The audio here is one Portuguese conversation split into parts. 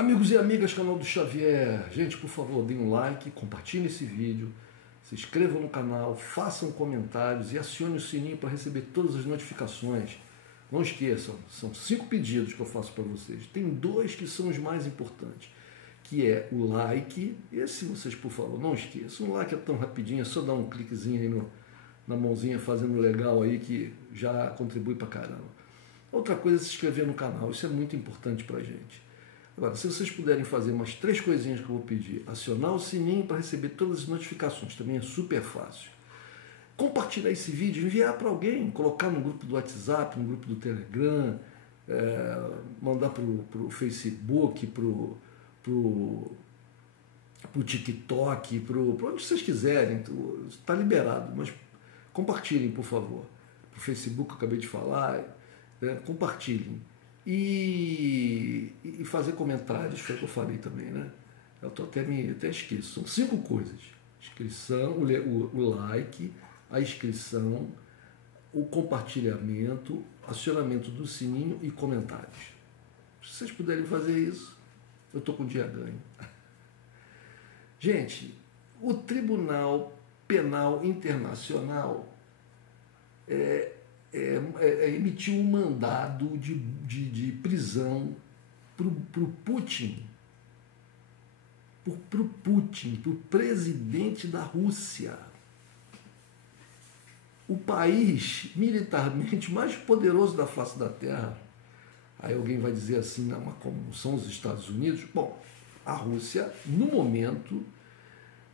Amigos e amigas, canal do Xavier. Gente, por favor, deem um like, compartilhem esse vídeo, se inscrevam no canal, façam comentários e acione o sininho para receber todas as notificações. Não esqueçam, são 5 pedidos que eu faço para vocês. Tem 2 que são os mais importantes, que é o like. Esse vocês, por favor, não esqueçam. O like é tão rapidinho, é só dar um cliquezinho aí na mãozinha fazendo legal aí que já contribui para caramba. Outra coisa é se inscrever no canal, isso é muito importante para a gente. Agora, se vocês puderem fazer umas 3 coisinhas que eu vou pedir: acionar o sininho para receber todas as notificações, também é super fácil. Compartilhar esse vídeo, enviar para alguém, colocar no grupo do WhatsApp, no grupo do Telegram, mandar para o Facebook, para o TikTok, para onde vocês quiserem, está liberado, mas compartilhem, por favor. Para o Facebook, eu acabei de falar, compartilhem. E fazer comentários, foi o que eu falei também, né? Eu até esqueço. São 5 coisas: inscrição, o like, a inscrição, o compartilhamento, acionamento do sininho e comentários. Se vocês puderem fazer isso, eu estou com o dia ganho. Gente, o Tribunal Penal Internacional emitiu um mandado de prisão para o Putin, para o presidente da Rússia, o país militarmente mais poderoso da face da Terra. Aí alguém vai dizer assim, não, mas como são os Estados Unidos? Bom, a Rússia, no momento,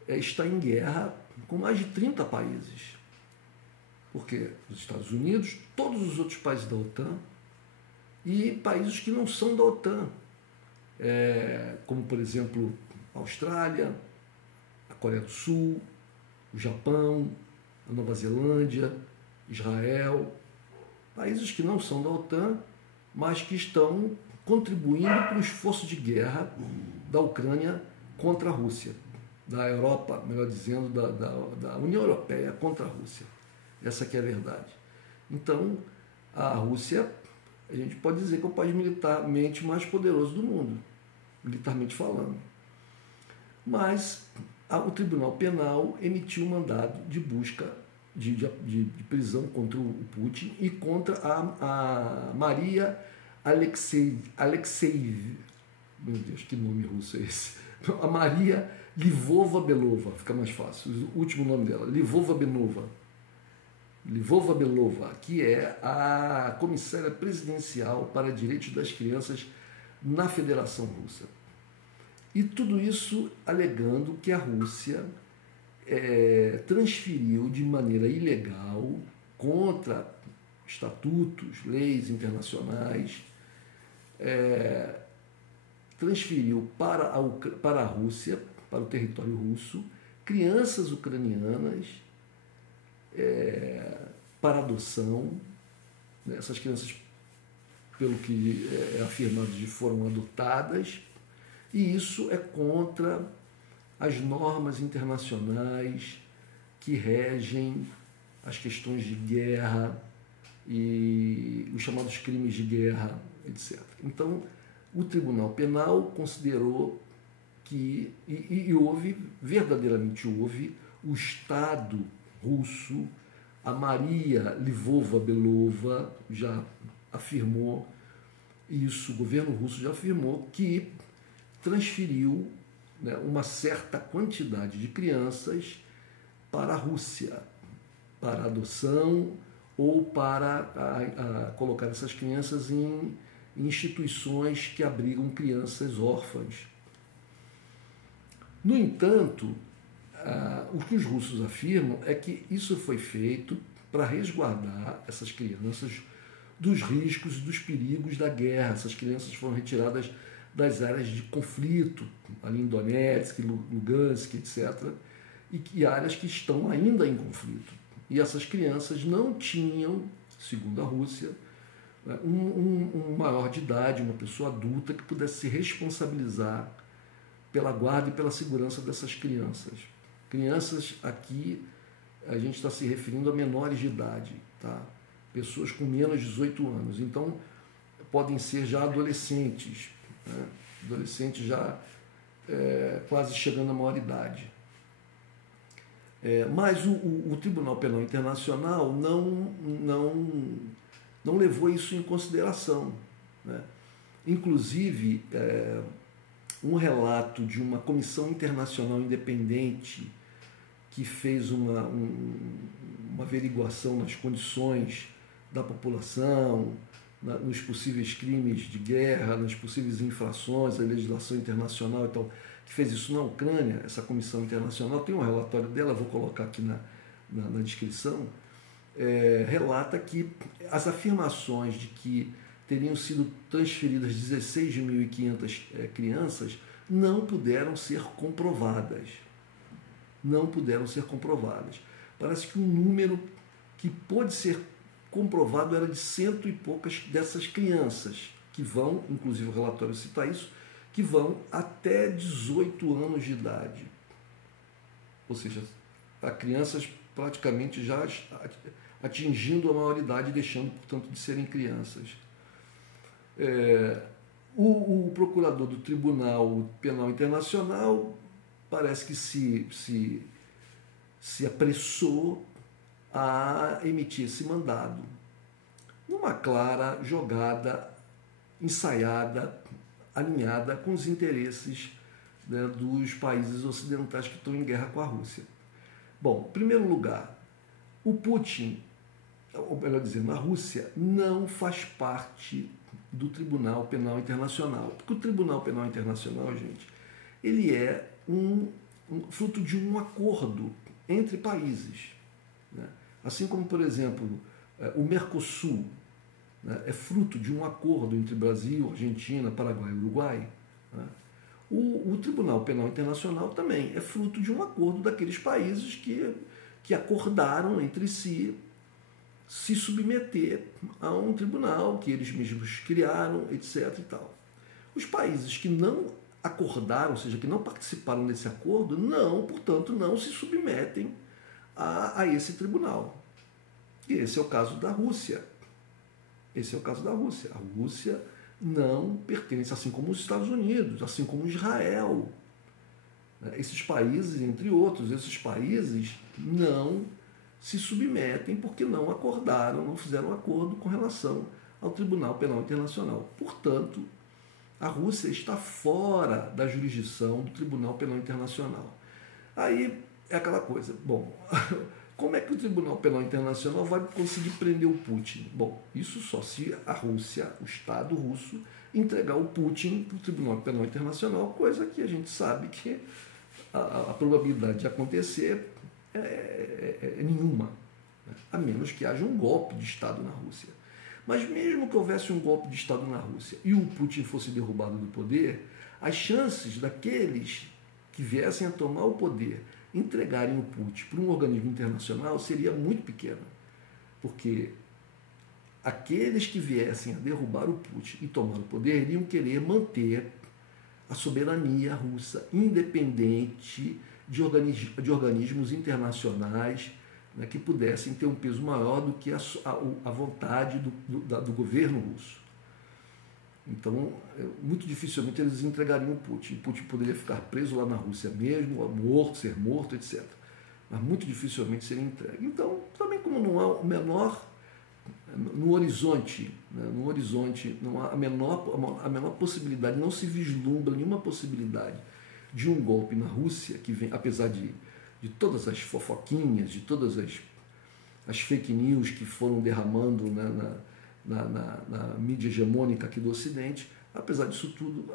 está em guerra com mais de 30 países. Porque os Estados Unidos, todos os outros países da OTAN e países que não são da OTAN, como, por exemplo, a Austrália, a Coreia do Sul, o Japão, a Nova Zelândia, Israel, países que não são da OTAN, mas que estão contribuindo para o esforço de guerra da Ucrânia contra a Rússia, da Europa, melhor dizendo, da União Europeia contra a Rússia. Essa que é a verdade. Então, a Rússia, a gente pode dizer que é o país militarmente mais poderoso do mundo, militarmente falando. Mas o Tribunal Penal emitiu um mandado de busca, de prisão contra o Putin e contra a Maria Alexeyev, meu Deus, que nome russo é esse? A Maria Lvova-Belova, fica mais fácil, o último nome dela, Lvova-Belova, que é a comissária presidencial para direitos das crianças na Federação Russa. E tudo isso alegando que a Rússia transferiu de maneira ilegal, contra estatutos, leis internacionais, transferiu para a Rússia, para o território russo, crianças ucranianas para adoção. Essas crianças, pelo que é afirmado, foram adotadas, e isso é contra as normas internacionais que regem as questões de guerra e os chamados crimes de guerra, etc. Então, o Tribunal Penal considerou que, verdadeiramente houve, o Estado russo, a Maria Lvova-Belova já afirmou isso, o governo russo já afirmou que transferiu, uma certa quantidade de crianças para a Rússia, para adoção ou para colocar essas crianças em instituições que abrigam crianças órfãs. No entanto, o que os russos afirmam é que isso foi feito para resguardar essas crianças dos riscos e dos perigos da guerra. Essas crianças foram retiradas das áreas de conflito, ali em Donetsk, Lugansk, etc., e áreas que estão ainda em conflito. E essas crianças não tinham, segundo a Rússia, um maior de idade, uma pessoa adulta que pudesse se responsabilizar pela guarda e pela segurança dessas crianças. Crianças aqui, a gente está se referindo a menores de idade, tá? Pessoas com menos de 18 anos. Então, podem ser já adolescentes, né? adolescente já quase chegando à maioridade. Mas o Tribunal Penal Internacional não levou isso em consideração, né? Inclusive, um relato de uma comissão internacional independente que fez uma averiguação nas condições da população, nos possíveis crimes de guerra, nas possíveis infrações à legislação internacional, então, que fez isso na Ucrânia, essa comissão internacional, tem um relatório dela, vou colocar aqui na descrição, relata que as afirmações de que teriam sido transferidas 16.500 crianças não puderam ser comprovadas. Não puderam ser comprovadas. Parece que o número que pôde ser comprovado era de 100 e poucas dessas crianças, que vão, inclusive o relatório cita isso, que vão até 18 anos de idade. Ou seja, a crianças praticamente já atingindo a maioridade, deixando, portanto, de serem crianças. O procurador do Tribunal Penal Internacional parece que se apressou a emitir esse mandado, numa clara jogada ensaiada, alinhada com os interesses, né, dos países ocidentais que estão em guerra com a Rússia. Bom, em primeiro lugar, o Putin, ou melhor dizendo, a Rússia não faz parte do Tribunal Penal Internacional, porque o Tribunal Penal Internacional, gente, ele é fruto de um acordo entre países, né? Assim como, por exemplo, o Mercosul, né, é fruto de um acordo entre Brasil, Argentina, Paraguai e Uruguai, né? O Tribunal Penal Internacional também é fruto de um acordo daqueles países que acordaram entre si se submeter a um tribunal que eles mesmos criaram, etc. e tal. Os países que não acordaram, ou seja, que não participaram desse acordo, portanto, não se submetem a esse tribunal. E esse é o caso da Rússia. Esse é o caso da Rússia. A Rússia não pertence, assim como os Estados Unidos, assim como Israel. Esses países, entre outros, esses países não se submetem porque não acordaram, não fizeram acordo com relação ao Tribunal Penal Internacional. Portanto, a Rússia está fora da jurisdição do Tribunal Penal Internacional. Aí é aquela coisa, bom, como é que o Tribunal Penal Internacional vai conseguir prender o Putin? Bom, isso só se a Rússia, o Estado russo, entregar o Putin para o Tribunal Penal Internacional, coisa que a gente sabe que a probabilidade de acontecer é nenhuma, né? A menos que haja um golpe de Estado na Rússia. Mas mesmo que houvesse um golpe de Estado na Rússia e o Putin fosse derrubado do poder, as chances daqueles que viessem a tomar o poder entregarem o Putin para um organismo internacional seria muito pequena, porque aqueles que viessem a derrubar o Putin e tomar o poder iriam querer manter a soberania russa independente de organismos internacionais, né, que pudessem ter um peso maior do que a vontade do governo russo. Então, muito dificilmente eles entregariam o Putin. O Putin poderia ficar preso lá na Rússia mesmo, ser morto, etc. Mas muito dificilmente seria entregue. Então, também como não há o menor, no horizonte, né, não há a menor possibilidade, não se vislumbra nenhuma possibilidade de um golpe na Rússia, que vem, apesar de todas as fofoquinhas, de todas as fake news que foram derramando, né, na mídia hegemônica aqui do Ocidente, apesar disso tudo,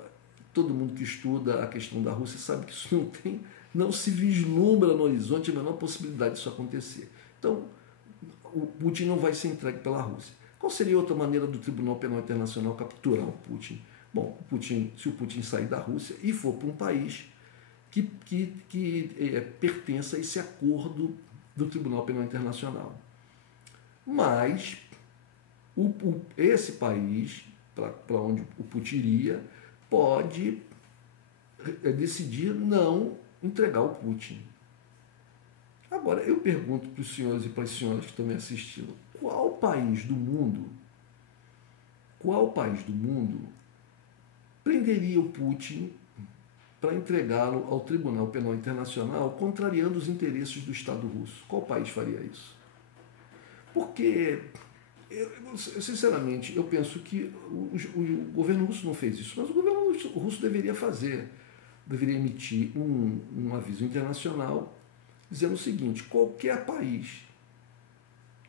todo mundo que estuda a questão da Rússia sabe que isso não se vislumbra no horizonte a menor possibilidade disso acontecer. Então, o Putin não vai ser entregue pela Rússia. Qual seria outra maneira do Tribunal Penal Internacional capturar o Putin? Bom, se o Putin sair da Rússia e for para um país que pertença a esse acordo do Tribunal Penal Internacional. Mas esse país, para onde o Putin iria, pode decidir não entregar o Putin. Agora, eu pergunto para os senhores e para as senhoras que estão me assistindo, qual país do mundo prenderia o Putin para entregá-lo ao Tribunal Penal Internacional, contrariando os interesses do Estado russo. Qual país faria isso? Porque, sinceramente, eu penso que o governo russo não fez isso, mas o governo russo deveria fazer. Deveria emitir um aviso internacional dizendo o seguinte: qualquer país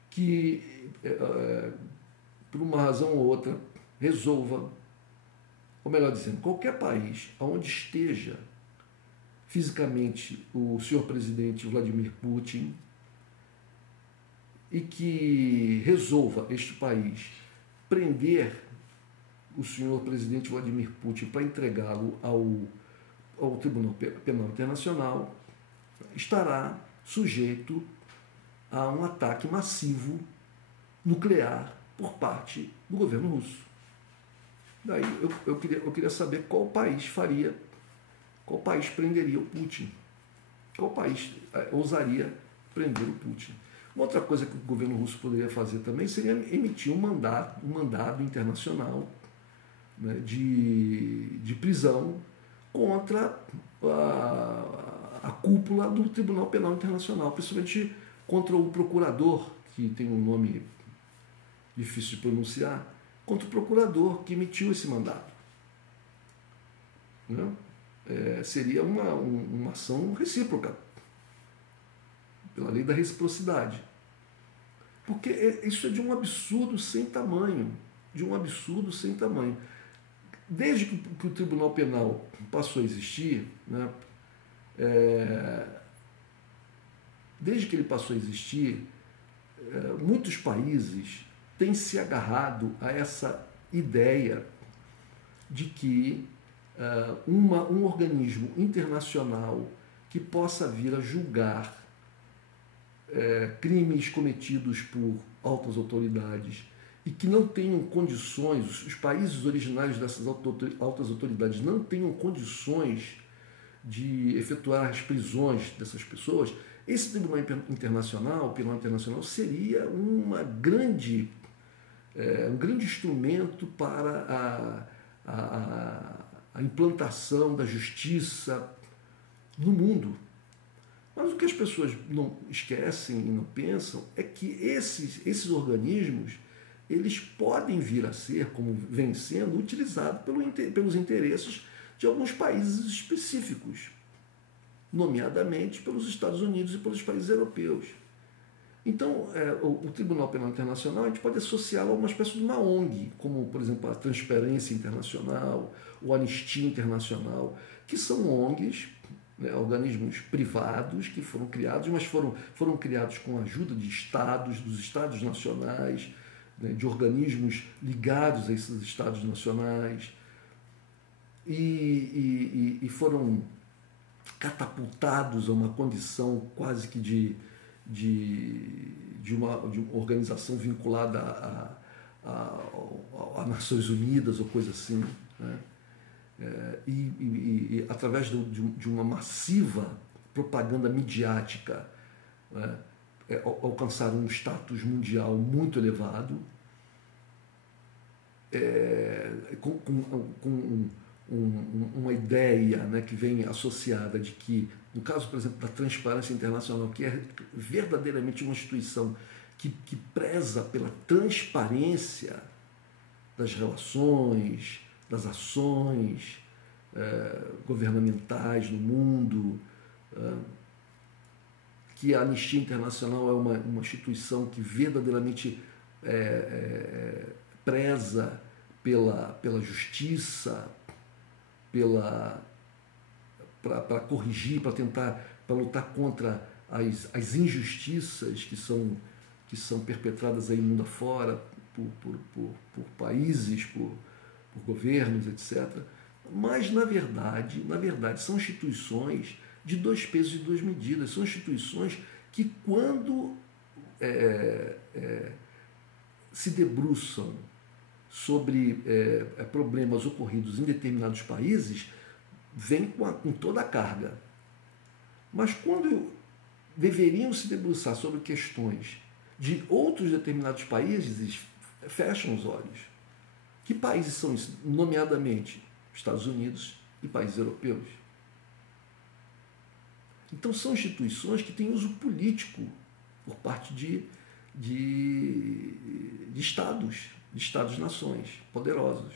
que, por uma razão ou outra, resolva, ou melhor dizendo, qualquer país onde esteja fisicamente o senhor presidente Vladimir Putin e que resolva este país prender o senhor presidente Vladimir Putin para entregá-lo ao Tribunal Penal Internacional, estará sujeito a um ataque massivo nuclear por parte do governo russo. Daí eu queria saber qual país prenderia o Putin, qual país ousaria prender o Putin. Uma outra coisa que o governo russo poderia fazer também seria emitir um mandado internacional, né, de prisão contra a cúpula do Tribunal Penal Internacional, principalmente contra o procurador, que tem um nome difícil de pronunciar, contra o procurador que emitiu esse mandado. Né? Seria uma ação recíproca, pela lei da reciprocidade. Porque isso é de um absurdo sem tamanho, Desde que o Tribunal Penal passou a existir, né, desde que ele passou a existir, muitos países têm se agarrado a essa ideia de que um organismo internacional que possa vir a julgar crimes cometidos por altas autoridades e que não tenham condições, os países originários dessas altas autoridades não tenham condições de efetuar as prisões dessas pessoas, esse Tribunal Internacional, Penal Internacional, seria um grande instrumento para a implantação da justiça no mundo. Mas o que as pessoas não esquecem e não pensam é que esses organismos, eles podem vir a ser, como vem sendo, utilizados pelos interesses de alguns países específicos, nomeadamente pelos Estados Unidos e pelos países europeus. Então, o Tribunal Penal Internacional, a gente pode associá-lo a uma espécie de uma ONG, como, por exemplo, a Transparência Internacional, o Anistia Internacional, que são ONGs, né, organismos privados que foram criados, mas foram criados com a ajuda de estados, dos estados nacionais, né, de organismos ligados a esses estados nacionais, e foram catapultados a uma condição quase que de uma organização vinculada a Nações Unidas ou coisa assim, né? E através de uma massiva propaganda midiática, né, alcançaram um status mundial muito elevado, com uma ideia, né, que vem associada de que, no caso, por exemplo, da Transparência Internacional, que é verdadeiramente uma instituição que preza pela transparência das relações, das ações governamentais no mundo, que a Anistia Internacional é uma instituição que verdadeiramente preza pela justiça, para corrigir, para lutar contra as injustiças que são perpetradas aí mundo afora por países, por governos, etc. Mas, na verdade, são instituições de dois pesos e duas medidas. São instituições que, quando se debruçam sobre problemas ocorridos em determinados países, vêm com toda a carga. Mas quando deveriam se debruçar sobre questões de outros determinados países, fecham os olhos. Que países são isso? Nomeadamente Estados Unidos e países europeus. Então são instituições que têm uso político por parte de Estados-nações poderosos.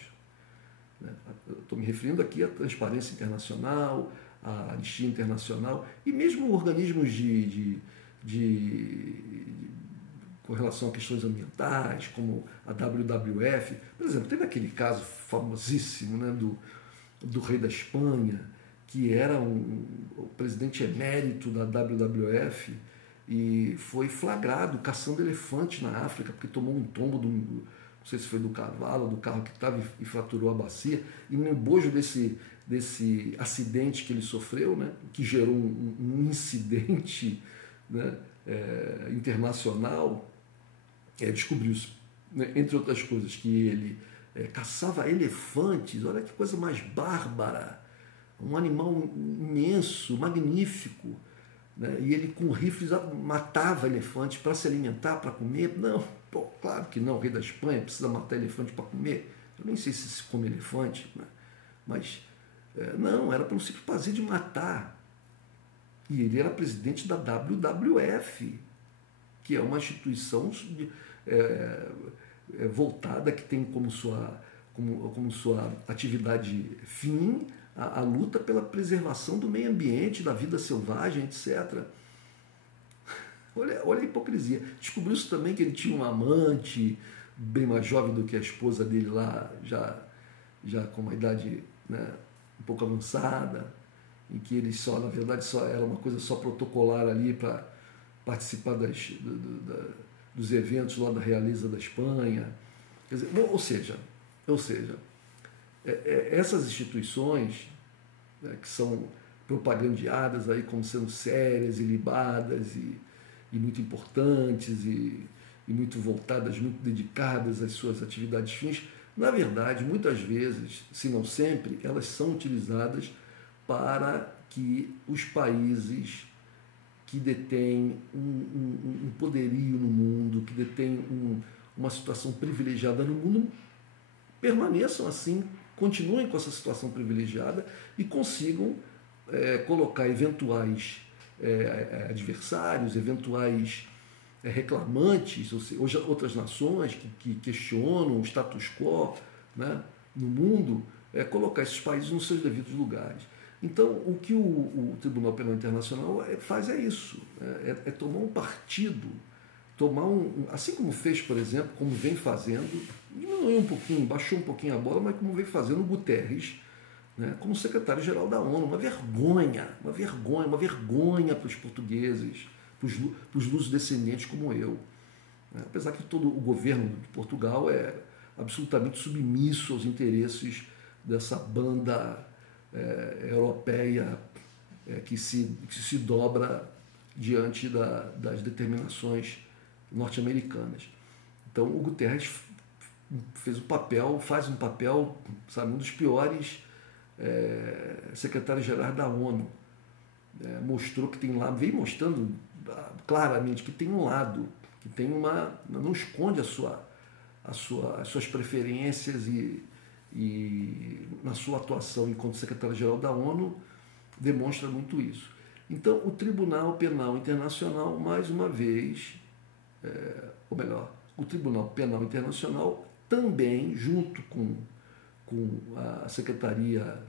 Estou me referindo aqui à Transparência Internacional, à Anistia Internacional e mesmo organismos com relação a questões ambientais, como a WWF. Por exemplo, teve aquele caso famosíssimo, né, do rei da Espanha, que era o presidente emérito da WWF e foi flagrado caçando elefante na África, porque tomou um tombo, não sei se foi do cavalo, do carro que estava e fraturou a bacia. E no bojo desse acidente que ele sofreu, né, que gerou um incidente, né, internacional, descobriu-se, né, entre outras coisas, que ele caçava elefantes. Olha que coisa mais bárbara! Um animal imenso, magnífico, né? E ele com rifles matava elefantes para se alimentar, para comer. Não, pô, claro que não, o rei da Espanha precisa matar elefante para comer. Eu nem sei se come elefante, né? Mas não, era pelo simples prazer de matar. E ele era presidente da WWF, que é uma instituição voltada, que tem como sua atividade fim a luta pela preservação do meio ambiente, da vida selvagem, etc. Olha a hipocrisia. Descobriu-se também que ele tinha um amante bem mais jovem do que a esposa dele lá, já com uma idade, né, um pouco avançada, em que ele na verdade, era uma coisa só protocolar ali para participar dos eventos lá da Realeza da Espanha. Quer dizer, ou seja, essas instituições, né, que são propagandeadas aí como sendo sérias e libadas e muito importantes e muito voltadas, muito dedicadas às suas atividades fins, na verdade, muitas vezes, se não sempre, elas são utilizadas para que os países que detêm um poderio no mundo, que detêm uma situação privilegiada no mundo, permaneçam assim, continuem com essa situação privilegiada e consigam colocar eventuais adversários, eventuais reclamantes, ou seja, outras nações que questionam o status quo, né, no mundo, colocar esses países nos seus devidos lugares. Então, o que o Tribunal Penal Internacional faz é isso, tomar um partido, assim como fez, por exemplo, como vem fazendo, diminuiu um pouquinho, baixou um pouquinho a bola, mas como vem fazendo o Guterres, né, como secretário-geral da ONU. Uma vergonha para os portugueses, para os luso-descendentes como eu. Apesar que todo o governo de Portugal é absolutamente submisso aos interesses dessa banda europeia que se dobra diante das determinações norte-americanas. Então o Guterres faz um papel, sabe, um dos piores secretários-gerais da ONU. Mostrou que tem um lado, vem mostrando claramente que tem um lado, que tem não esconde as suas preferências e na sua atuação enquanto secretário-geral da ONU demonstra muito isso. Então, o Tribunal Penal Internacional, mais uma vez, ou melhor, o Tribunal Penal Internacional também, junto com a Secretaria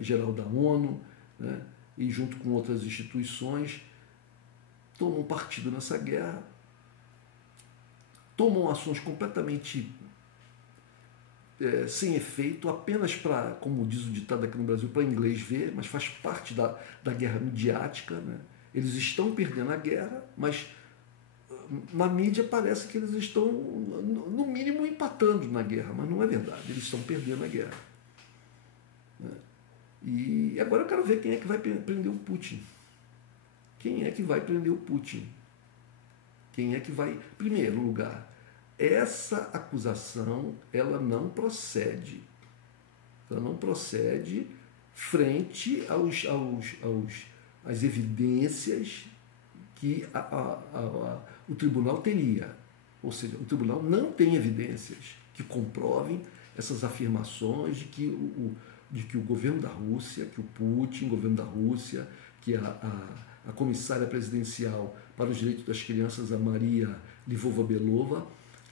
Geral da ONU, né, e junto com outras instituições, tomam partido nessa guerra, tomam ações completamente sem efeito, apenas para, como diz o ditado aqui no Brasil, para inglês ver, mas faz parte da guerra midiática, né? Eles estão perdendo a guerra, mas na mídia parece que eles estão, no mínimo, empatando na guerra, mas não é verdade, eles estão perdendo a guerra. Né? E agora eu quero ver quem é que vai prender o Putin. Quem é que vai prender o Putin? Quem é que vai, em primeiro lugar, essa acusação, ela não procede. Ela não procede frente às evidências que o tribunal teria. Ou seja, o tribunal não tem evidências que comprovem essas afirmações de que o governo da Rússia, que o Putin, o governo da Rússia, que a comissária presidencial para os direitos das crianças, a Maria Lvova-Belova,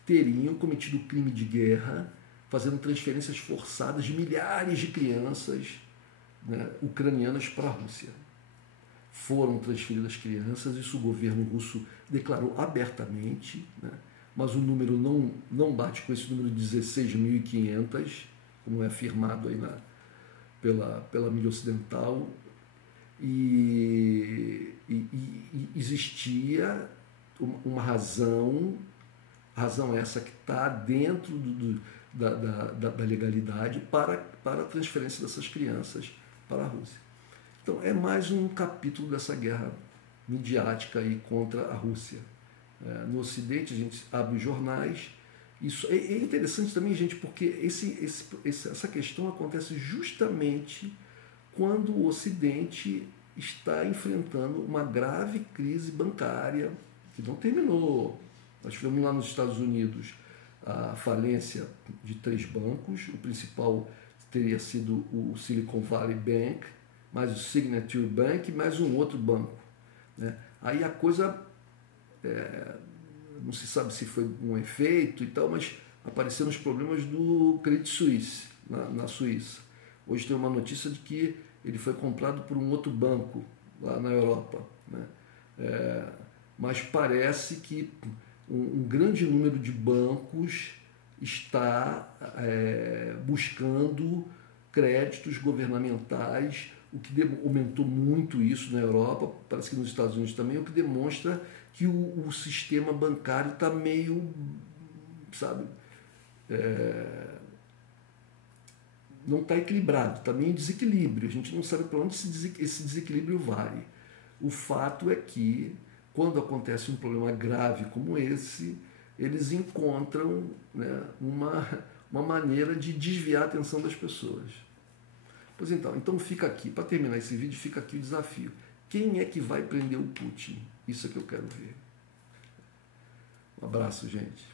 teriam cometido crime de guerra, fazendo transferências forçadas de milhares de crianças, né, ucranianas para a Rússia. Foram transferidas crianças, isso o governo russo declarou abertamente, né, mas o número não bate com esse número de 16.500, como é afirmado aí pela mídia ocidental, e existia uma razão essa que está dentro da legalidade para a transferência dessas crianças para a Rússia. Então é mais um capítulo dessa guerra midiática aí contra a Rússia. No Ocidente a gente abre os jornais. Isso é interessante também, gente, porque essa questão acontece justamente quando o Ocidente está enfrentando uma grave crise bancária que não terminou. Nós tivemos lá nos Estados Unidos a falência de 3 bancos. O principal teria sido o Silicon Valley Bank, mais o Signature Bank, mais um outro banco, né? Aí a coisa, não se sabe se foi um efeito e tal, mas apareceram os problemas do Credit Suisse, na Suíça. Hoje tem uma notícia de que ele foi comprado por um outro banco lá na Europa, né? Mas parece que um grande número de bancos está buscando créditos governamentais, o que aumentou muito isso na Europa, parece que nos Estados Unidos também, o que demonstra que o sistema bancário está meio, sabe, não está equilibrado, está meio em desequilíbrio. A gente não sabe para onde esse desequilíbrio vai. O fato é que, quando acontece um problema grave como esse, eles encontram, né, uma maneira de desviar a atenção das pessoas. Pois então fica aqui, para terminar esse vídeo, fica aqui o desafio. Quem é que vai prender o Putin? Isso é que eu quero ver. Um abraço, gente.